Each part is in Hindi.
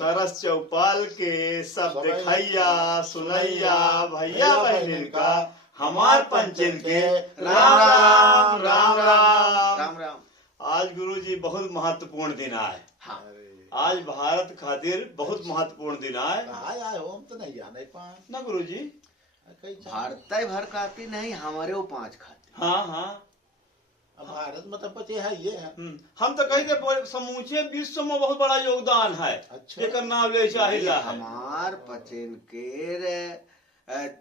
सरस चौपाल के सब देखैया सुनैया भैया बहन का हमार पंचन के राम राम राम राम राम राम। आज गुरुजी बहुत महत्वपूर्ण दिन है। हाँ। आज भारत खातिर बहुत महत्वपूर्ण दिन है हम तो नहीं जाने पाए ना गुरुजी। भारत भर खाती नहीं, हमारे वो 5 खाते। हाँ हाँ अब भारत में तो पचे है ये है। हम तो कहते समूचे विश्व में बहुत बड़ा योगदान है। अच्छा। एक नाम ले चाहिए हमार पचेन के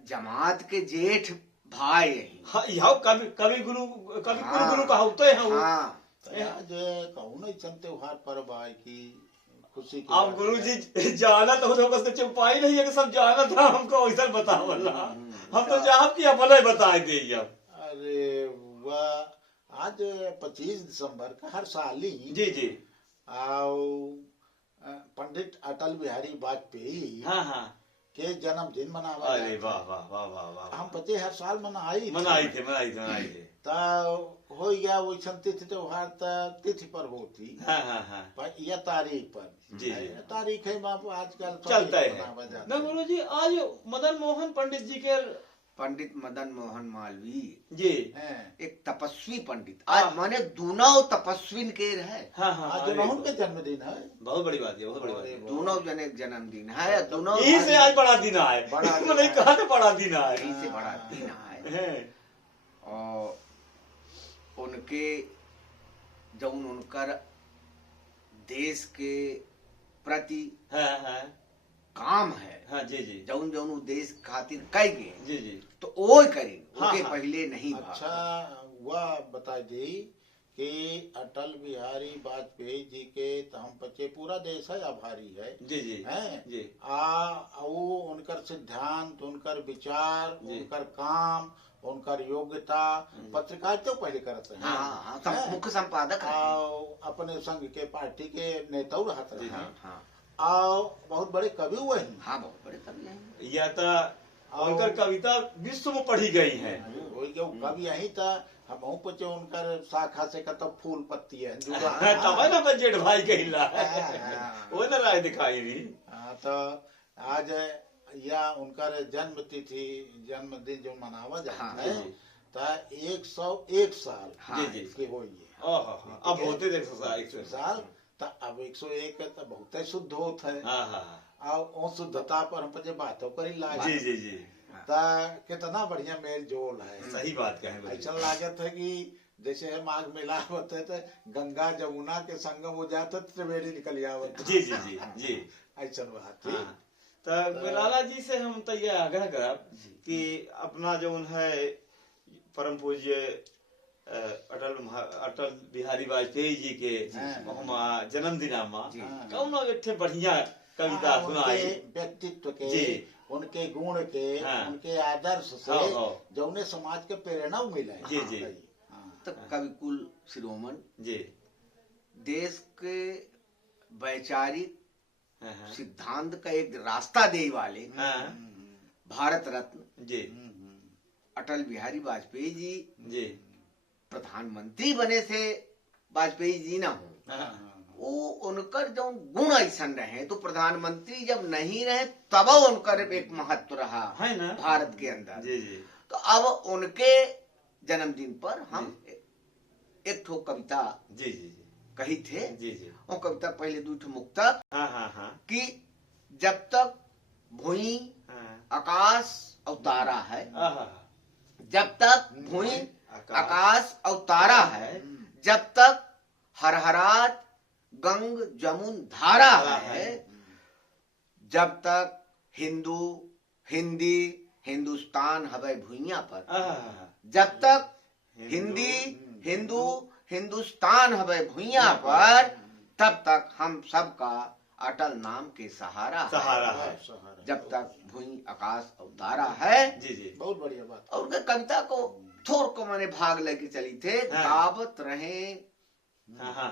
जमात के जेठ भाई यह कवि गुरु गुरु कहते हैं। हाँ। आज कहूँ नहीं चलते त्योहार पर्व आए की खुशी की। अब गुरु जी जाना तो चुपाई नहीं है कि सब जाना था हमको वैसा बताओ हम तो चाहब कि अपने बता दे। अरे वाह, आज 25 दिसंबर का हर साल ही जी जी पंडित अटल बिहारी वाजपेयी हाँ हाँ के जन्मदिन मनावा। अरे वाह वाह वाह वाह वाह। हम पचे हर साल मनाई थे हो गया वैसन तिथि त्योहार तिथि पर होती। हाँ हाँ हाँ या तारीख पर जी तारीख है आजकल चलता है ना गुरु जी। आज मदन मोहन पंडित जी के पंडित मदन मोहन मालवीय जी एक तपस्वी पंडित आज माने दोनों तपस्वी के है। हाँ हाँ आज उनके जन्मदिन है। बहुत बड़ी बात है, बहुत बड़ी बात है। दोनों जने जन्मदिन है, दोनों से आज बड़ा दिन है। नहीं कहा तो बड़ा दिन है, से बड़ा दिन है। और उनके जब उनकर देश के प्रति काम है। हाँ जी जी जौन जौन देश खातिर कह गए जी जी तो वो करें हाँ, उनके हाँ। पहले नहीं। अच्छा वह बता दी कि अटल बिहारी वाजपेयी जी के तो हम बच्चे पूरा देश है आभारी है जी जी हैं जी वो उनकर सिद्धांत उनकर विचार उनकर काम उनकर योग्यता पत्रकार तो पहले करते हैं। हाँ, हाँ, मुख्य संपादक अपने संघ के पार्टी के नेता रहते हैं। हाँ, बहुत बड़े कवि हुए हैं। हाँ, बहुत बड़े कवि हैं। या तो उनकर कविता विश्व में पढ़ी गई है। कवि यही था हम पचे उनकर शाखा से कतब फूल पत्ती है तब ना मैं जेठ भाई कहिला वो न राय दिखाई भी। तो आज या उनकर जन्मदिन जो मनावा जाता है तो 101 साल की हुई है। अब होते 100 साल तो अब 101 तो बहुत शुद्ध होता है। और शुद्धता पर हम पचे बातों करी लाग जी जी जी कितना बढ़िया मेल जोल है। सही बात कहे। ऐसा लागत है कि जैसे माघ मेला होते थे गंगा जमुना के संगम हो जाते त्रिवेणी निकल आवत। जी जी जी जी ऐसा बात थी। तो लाला जी से हम तो ये आग्रह करब कि अपना जो है परम पूज्य अटल बिहारी वाजपेयी जी के जन्मदिन में कौन एक बढ़िया कविता सुनाई व्यक्तित्व के उनके गुण के उनके आदर्श से जो उन्हें समाज के प्रेरणा मिले। जी जी तो कविकुल शिरोमण जी देश के वैचारिक सिद्धांत का एक रास्ता दे वाले भारत रत्न जी अटल बिहारी वाजपेयी जी प्रधानमंत्री बने से वाजपेयी जी ना हो वो उनकर जो गुण ऐसा रहे तो प्रधानमंत्री जब नहीं रहे तब उनकर एक महत्व रहा है ना भारत के अंदर। जी जी तो अब उनके जन्मदिन पर हम एक ठो कविता जी जी कही थे। जी जी वो कविता पहले 2 ठो मुक्तक कि जब तक भूमि आकाश और तारा है, जब तक भूमि आकाश और तारा है, जब तक हरहरात गंग जमुन धारा है, जब तक हिंदू हिंदी हिंदुस्तान हवे भुइया पर, जब तक हिंदी हिंदू हिंदुस्तान हवे भुइया पर, तब तक हम सबका अटल नाम के सहारा है। जब तक भूमि आकाश और तारा है। जी जी बहुत बढ़िया बात। और उनके कविता को थोड़ को मैंने भाग लेके चली थे।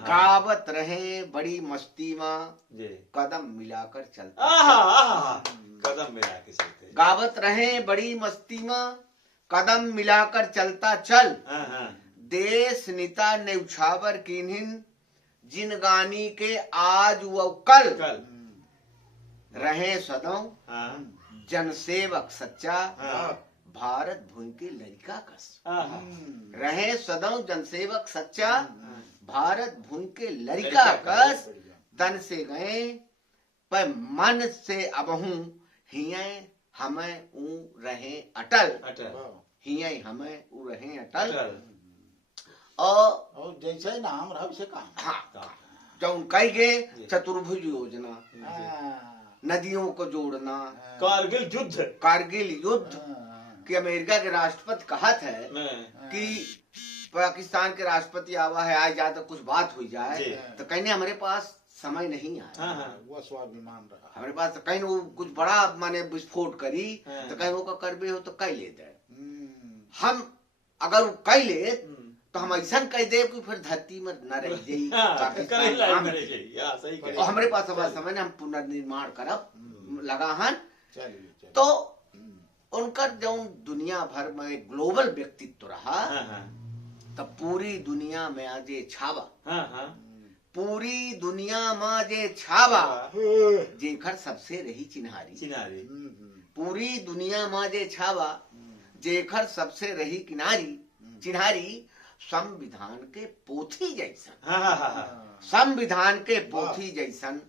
गावत रहे बड़ी मस्ती में कदम मिलाकर चलते, कदम मिलाकर चलते, गावत रहे बड़ी मस्ती में कदम मिलाकर चलता चल, देश निता न्यौछावर किन्हिन जिन गानी के आज व कल, रहे सदों हाँ जनसेवक सच्चा हाँ भारत भूमि के लड़का कस। हाँ रहे सदों जनसेवक सच्चा भारत भूमि के लड़का कस। तन से गए पर मन से अबहू हिये हमें ऊ रहे अटल। अटल हिये हमें ऊ रहे अटल। अटल और जैसे नाम रहा उसे काम। हाँ जो कही गए चतुर्भुज योजना, हाँ, नदियों को जोड़ना, कारगिल युद्ध कारगिल युद्ध हाँ, कि अमेरिका के राष्ट्रपति कहत है कि पाकिस्तान के राष्ट्रपति आवा है आज जा तो कुछ बात हो जाए जी। तो कहने हमारे पास समय नहीं आया। हाँ हाँ वो स्वाभिमान रहा। हमारे पास तो कहीं वो कुछ बड़ा माने विस्फोट करी हाँ। तो कहीं वो का करबे हो तो कह ले दे। हम्म, हम अगर वो कह ले तो हम ऐसा कह दे कि फिर धरती में न रह जाई हाँ, पाकिस्तान करे लायक नाम करे है। चाहिए। हाँ, सही और कहे। हमारे पास अब समय ने हम पुनर्निर्माण करब लगा हन। चलिए चलिए। तो उनका जो दुनिया भर में ग्लोबल व्यक्तित्व रहा हाँ हाँ तब पूरी दुनिया में आज ये छावा, हाँ हाँ पूरी दुनिया में जे छावा जेखर सबसे रही चिन्हारी। चिनारी पूरी दुनिया में जे छावा जेखर सबसे रही किनारी चिन्हारी संविधान के पोथी जैसन। हाँ हाँ हाँ हाँ संविधान के पोथी जैसन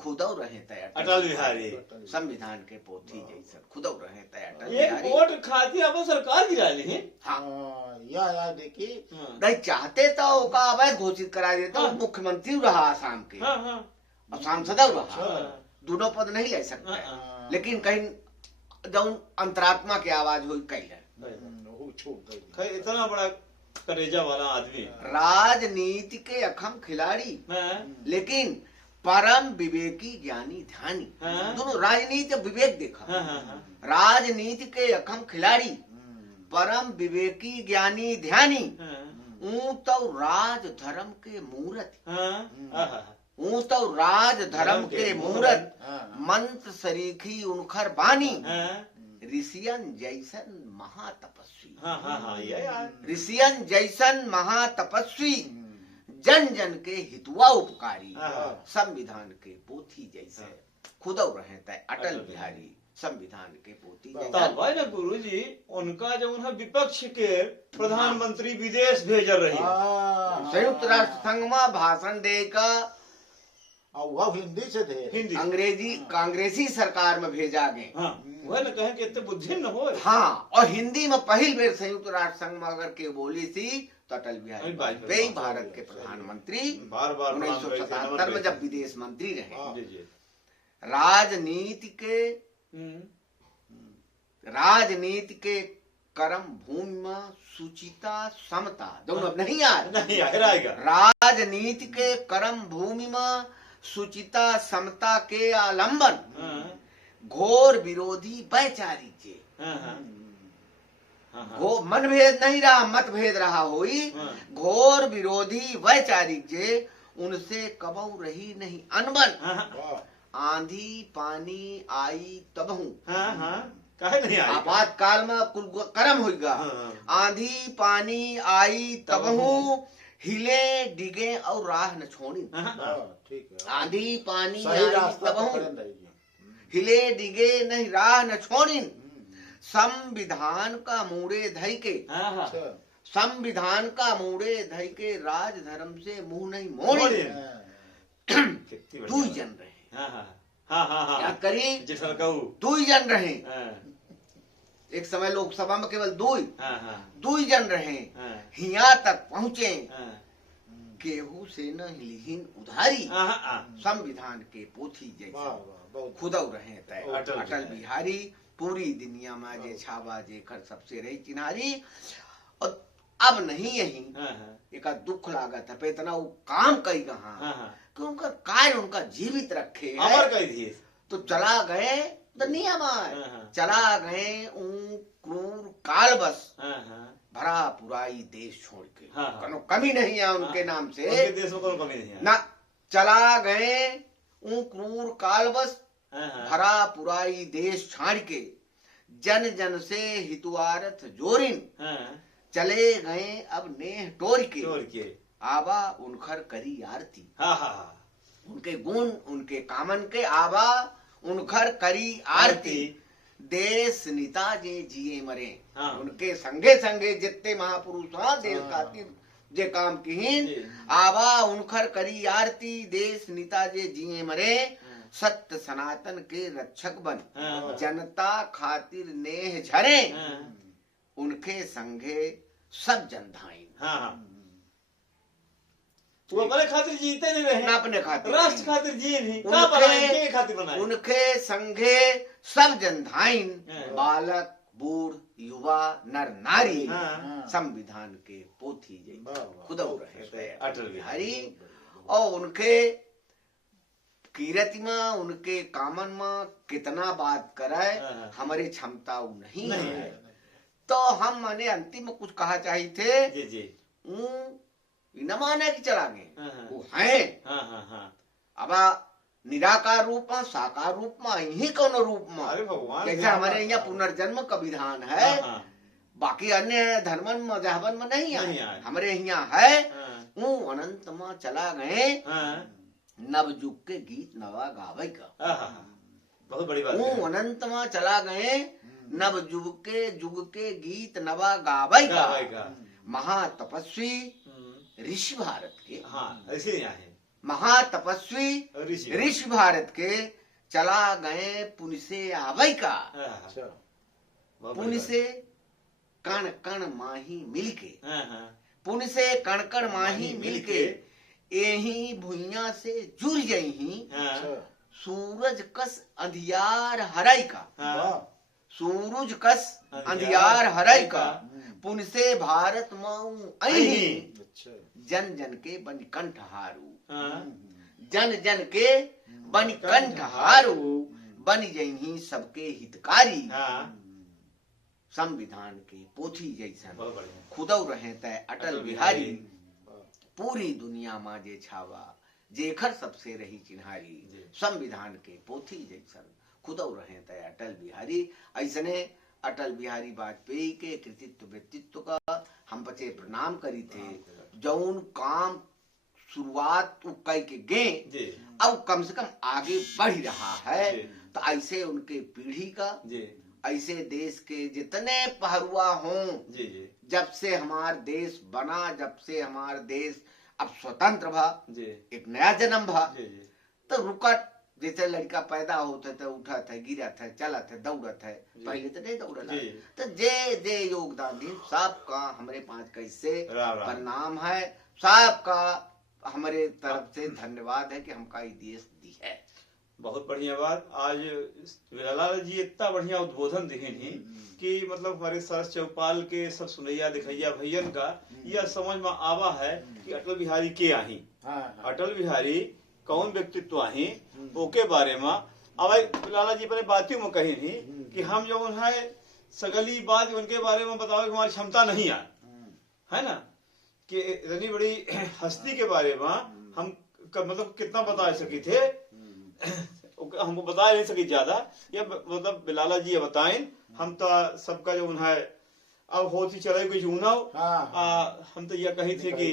खुदौ रहे तय अटल बिहारी। संविधान के पोथी जैसन खुदौ रहे तय अटल एक बिहारी। वोट खाती अपन सरकार गिरा ली है। हाँ या देखिए नहीं चाहते तो ओका अवैध घोषित करा देते। हाँ। मुख्यमंत्री रहा आसाम के हाँ हाँ और सांसद रहा, हाँ। दोनों पद नहीं ले सकते हाँ। लेकिन कहीं जो अंतरात्मा की आवाज हुई कही है। वो छूट गई। खैर, इतना बड़ा करेजा वाला आदमी। राजनीति के अखम खिलाड़ी हाँ लेकिन परम विवेकी ज्ञानी ध्यानी। हाँ। दोनों राजनीति और विवेक देखा। हाँ हाँ हाँ राजनीति के अखम खिलाड़ी परम विवेकी ज्ञानी ध्यानी हाँ ऊ तो राज धर्म के मूर्त। हाँ हाँ ऊ तो राज धर्म के मूर्त मंत्र सरीखी उनखर बानी हाँ ऋषियन जैसन महातपस्वी। हाँ हाँ हाँ ये यार ऋषियन जैसन महातपस्वी जन जन के हितुआ उपकारी हाँ। संविधान के पोथी जैसे खुदौ रहे तय अटल बिहारी संविधान के पोथी तब जैसे। भाई ना गुरुजी उनका जो उन्हें विपक्ष के प्रधानमंत्री विदेश भेजल रही। संयुक्त राष्ट्र संघ में भाषण दे का और वह हिंदी से थे। हिंदी अंग्रेजी कांग्रेसी सरकार में भेजा गए। हाँ वह न कहे कि इतने बुद्धि न हो। हाँ और हिंदी में पहली बेर संयुक्त राष्ट्र संघ में अगर के बोली थी तो अटल बिहारी वाजपेयी भारत के प्रधानमंत्री बार बार 1977 में जब विदेश मंत्री रहे। जी जी राजनीति के कर्म भूमि में सुचिता समता दोनों अब नहीं आ रहे। नहीं आएगा। राजनीति के कर्म भूमि में सुचिता समता के आलंबन हाँ घोर विरोधी वैचारिक हाँ हाँ हाँ घो मनभेद नहीं रहा मतभेद रहा हुई हाँ। घोर विरोधी वैचारिक जे उनसे कबऊ रही नहीं अनबन हाँ आंधी पानी आई तबहू हाँ हाँ काहे नहीं आएगा। आपातकाल में कुल कर्म होगा। हाँ। आंधी पानी आई तबहू हिले डिगे और राह न छोड़ी। हाँ ठीक है। आंधी पानी सही आई रास्ता तबहू पकड़न रहिए। हिले डिगे नहीं राह न छोड़ी संविधान का मूड़े धई के हाँ हाँ अच्छा। संविधान का मूड़े धई के राज धर्म से मुंह नहीं मोड़ी मोड़ी। कितनी बढ़िया दू बात। जन रहे हाँ हाँ हाँ हाँ हाँ याद करी जिसल कहू। दू जन रहे। हाँ एक समय लोकसभा में केवल दो हाँ जन रहे हाँ हिया तक पहुँचे हाँ केहू से न हिलहीन उधारी हाँ हाँ संविधान के पोथी वाह जैसे वाह बहुत खुदौ रहे तय अटल अटल बिहारी पूरी दुनिया में जे छावा जे कर सबसे रही चिन्हारी। और अब नहीं यही हाँ हाँ एक दुख लागत है पे इतना वो काम कई कहा हाँ हाँ कि उनका कार्य उनका जीवित रखे है। अमर कही थी। तो चला गए दुनिया में हाँ। चला गए क्रूर काल बस हाँ हाँ भरा पुराई देश छोड़ के हाँ, हाँ। कनो कमी नहीं है उनके हाँ। नाम से उनके देश में कोई कमी नहीं है। ना चला गए क्रूर काल बस हाँ हाँ भरा पुराई देश छाड़ के जन जन से हितुआरथ जोरिन हाँ चले गए अब नेह टोर के चोर के आबा उनखर करी आरती। हाँ हाँ हाँ उनके गुण उनके कामन के आबा उनखर करी आरती देश निता जे जिए मरे। हाँ। उनके संगे संगे जितने महापुरुष हाँ देश खातिर जे काम किहीन आवा उनखर करी आरती देश निता जे जिए मरे। सत्य सनातन के रक्षक बन जनता खातिर नेह झरे। उनके संगे सब जन धाइन। हाँ वो अपने खातिर जीते नहीं रहे, ना अपने खातिर राष्ट्र खातिर जिए नहीं, क्या बनाए, के खातिर बनाए। उनके संगे सब जन धाइन। बालक बूढ़ युवा नर नारी संविधान के पोथी जय खुदौ रहे अटल बिहारी। और उनके कीरति में उनके कामन में कितना बात करे हमारी क्षमता नहीं है। तो हम माने अंतिम में कुछ कहा चाहिए थे जी जी न माने कि चला गए वो है। अब निराकार रूप में साकार रूप में यही कौन रूप में। अरे भगवान जैसे हमारे यहाँ पुनर्जन्म का विधान है बाकी अन्य धर्मन मजहबन में नहीं है, हमारे यहाँ है। वो अनंत में चला गए नव युग के गीत नवा गावे का। बहुत बड़ी बात वो अनंत में चला गए नव युग के गीत नवा गावे का। महातपस्वी ऋषि भारत के। हाँ ऐसे यहाँ है महातपस्वी ऋषि भारत के चला गए पुण्य से आवे का। पुण्य से कण कण माही मिलके पुण्य से कण कण माही मिलके यही भुइया से जुड़ जही। सूरज कस अंधियार हराई का। सूरज कस अंधियार हराई का। पुण्य से भारत माऊ अही जन जन के बन कंठ हारू। जन जन के बन कंठ हारू बन जही सबके हितकारी। संविधान के पोथी जैसन खुदौ रहे तय अटल बिहारी। पूरी दुनिया में जे छावा जेखर सबसे रही चिन्हारी। संविधान के पोथी जैसन खुदौ रहे तय अटल बिहारी। ऐसने अटल बिहारी वाजपेयी के कृतित्व व्यक्तित्व का हम बच्चे प्रणाम करी थे। जौन काम शुरुआत कई के गे अब कम से कम आगे बढ़ रहा है। तो ऐसे उनके पीढ़ी का ऐसे देश के जितने पहरुआ हों जब से हमार देश बना जब से हमार देश अब स्वतंत्र भा एक नया जन्म भा तो रुकट जैसे लड़का पैदा होता था उठा था गिरा था चला था दौड़ा था पहले तो नहीं दौड़ा तो जे जे योगदान दी सबका हमारे 5 कैसे प्रणाम है। सबका हमारे तरफ से धन्यवाद है कि हमका ये देश दी है। बहुत बढ़िया बात। आज लाला जी इतना बढ़िया उद्बोधन दिखे नहीं कि मतलब हमारे सरस चौपाल के सब सुनैया दिखैया भैयन का यह समझ में आवा है कि अटल बिहारी के आही अटल बिहारी कौन व्यक्तित्व आही ओके बारे में। अब लाला जी अपने बातों में कही नहीं कि हम जो है सगली बात उनके बारे में बताओ कि हमारी क्षमता नहीं है ना कि इतनी बड़ी हस्ती के बारे में हम मतलब कितना बता सके थे हमको बता नहीं सके ज्यादा। या मतलब लाला जी बताएं हम तो सबका जो है अब होती चले कुछ उनाव हम तो यह कही थे कि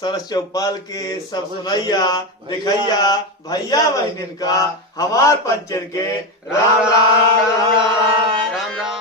सरस चौपाल के सब सुनैया दिखैया भैया बहन का हमार पंचन के राम राम राम राम।